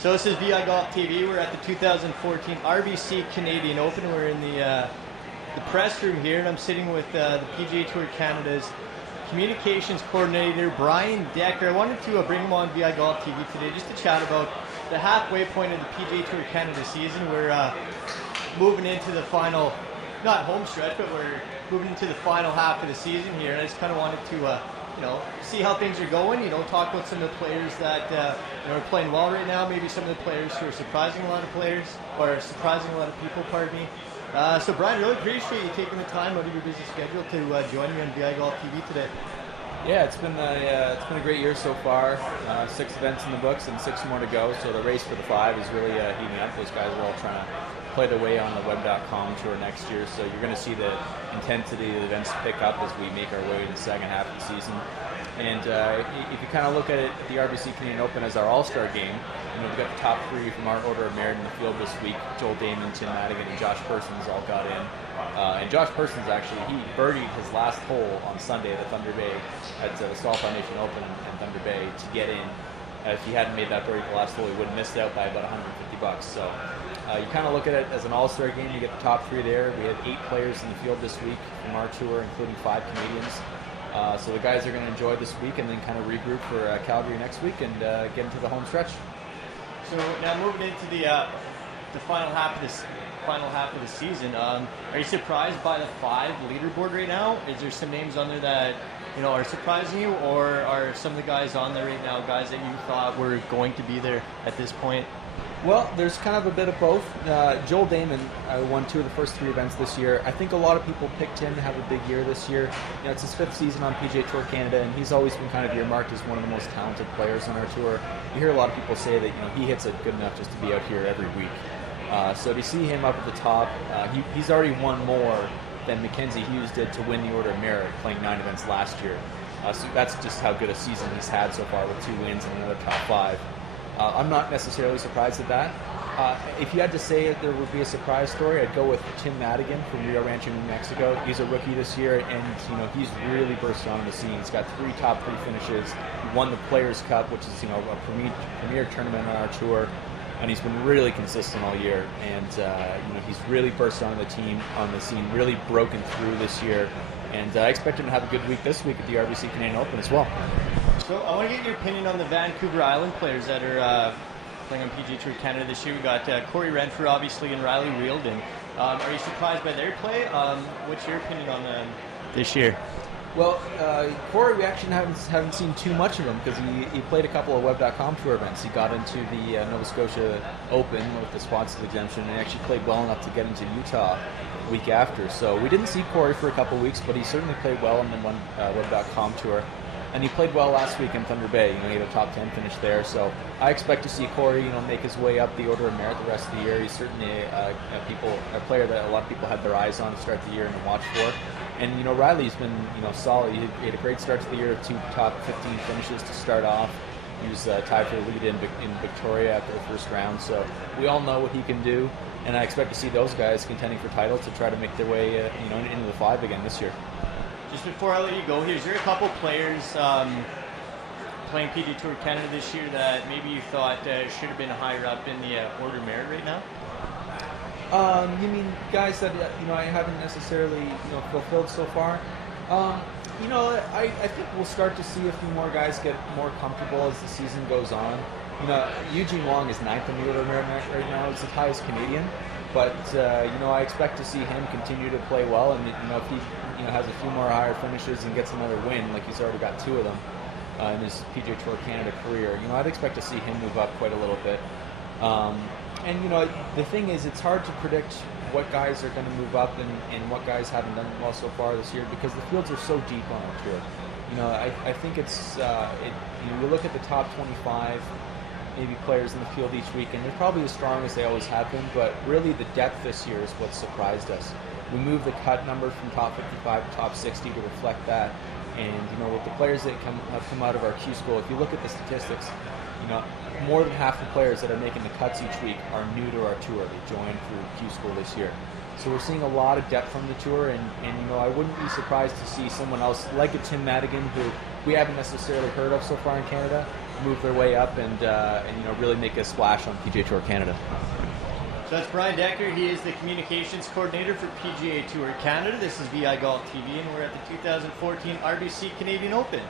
So this is VIGolf TV. We're at the 2014 RBC Canadian Open. We're in the press room here, and I'm sitting with the PGA Tour Canada's communications coordinator, Brian Decker. I wanted to bring him on VIGolf TV today just to chat about the halfway point of the PGA Tour Canada season. We're moving into the final, not home stretch, but we're moving into the final half of the season here, and I just kind of wanted to see how things are going, talk about some of the players that are playing well right now, maybe some of the players who are surprising a lot of players, or surprising a lot of people, pardon me. So Brian, really appreciate you taking the time out of your busy schedule to join me on VIGolf TV today. Yeah, it's been a great year so far. 6 events in the books and 6 more to go, so the race for the 5 is really heating up. Those guys are all trying to play their way on the web.com tour next year, so you're going to see the intensity of the events pick up as we make our way to the second half of the season. And if you kind of look at it, the RBC Canadian Open as our all-star game, we've got the top 3 from our order of merit in the field this week. Joel Damon, Tim Madigan, and Josh Persons all got in. And Josh Persons, actually, he birdied his last hole on Sunday at Thunder Bay at the Stall Foundation Open in Thunder Bay to get in. If he hadn't made that birdie the last hole, he would have missed out by about $150. So you kind of look at it as an all-star game. You get the top 3 there. We have 8 players in the field this week from our tour, including 5 Canadians. So the guys are going to enjoy this week and then kind of regroup for Calgary next week and get into the home stretch. So now moving into the final half of the season, are you surprised by the 5 leaderboard right now? Is there some names on there that are surprising you, or are some of the guys on there right now guys that you thought were going to be there at this point? Well, there's kind of a bit of both. Joel Damon won 2 of the first 3 events this year. I think a lot of people picked him to have a big year this year. It's his 5th season on PGA Tour Canada, and he's always been kind of earmarked as one of the most talented players on our tour. You hear a lot of people say that he hits it good enough just to be out here every week. So to see him up at the top, he's already won more than Mackenzie Hughes did to win the Order of Merit, playing 9 events last year. So that's just how good a season he's had so far with 2 wins and another top 5. I'm not necessarily surprised at that. If you had to say if there would be a surprise story, I'd go with Tim Madigan from Rio Rancho, New Mexico. He's a rookie this year, and he's really burst on the scene. He's got 3 top 3 finishes. He won the Players Cup, which is a premier tournament on our tour, and he's been really consistent all year. And he's really burst on the scene, really broken through this year. And I expect him to have a good week this week at the RBC Canadian Open as well. So I want to get your opinion on the Vancouver Island players that are playing on PGA Tour Canada this year. We got Corey Renfrew, obviously, and Riley Rielden. Are you surprised by their play? What's your opinion on them this year? Well, Corey, we actually haven't seen too much of him because he played a couple of web.com tour events. He got into the Nova Scotia Open with the sponsored exemption, and he actually played well enough to get into Utah the week after. So we didn't see Corey for a couple of weeks, but he certainly played well on the web.com tour. And he played well last week in Thunder Bay. He had a top 10 finish there. So I expect to see Corey, make his way up the Order of Merit the rest of the year. He's certainly a player that a lot of people had their eyes on to start the year and to watch for. And Riley's been solid. He had a great start to the year, 2 top 15 finishes to start off. He was tied for the lead in Victoria after the first round. So we all know what he can do, and I expect to see those guys contending for titles to try to make their way into the 5 again this year. Just before I let you go here, is there a couple players playing PGA Tour Canada this year that maybe you thought should have been higher up in the Order of Merit right now? You mean guys that I haven't necessarily fulfilled so far? I think we'll start to see a few more guys get more comfortable as the season goes on. Eugene Wong is 9th in the Order of Merit right now. He's the highest Canadian, but I expect to see him continue to play well, and if he has a few more higher finishes and gets another win, like he's already got 2 of them in his PGA Tour Canada career, I'd expect to see him move up quite a little bit. The thing is, it's hard to predict what guys are going to move up and what guys haven't done well so far this year because the fields are so deep on our tour. I think it's you look at the top 25 maybe players in the field each week, and they're probably as strong as they always have been, but really the depth this year is what surprised us. We moved the cut number from top 55 to top 60 to reflect that, and with the players that have come out of our Q school, if you look at the statistics, more than half the players that are making the cuts each week are new to our tour. They joined through Q school this year. So we're seeing a lot of depth from the tour, and I wouldn't be surprised to see someone else like a Tim Madigan, who we haven't necessarily heard of so far in Canada, move their way up and really make a splash on PGA Tour Canada. So that's Brian Decker. He is the communications coordinator for PGA Tour Canada. This is VIGolf TV, and we're at the 2014 RBC Canadian Open.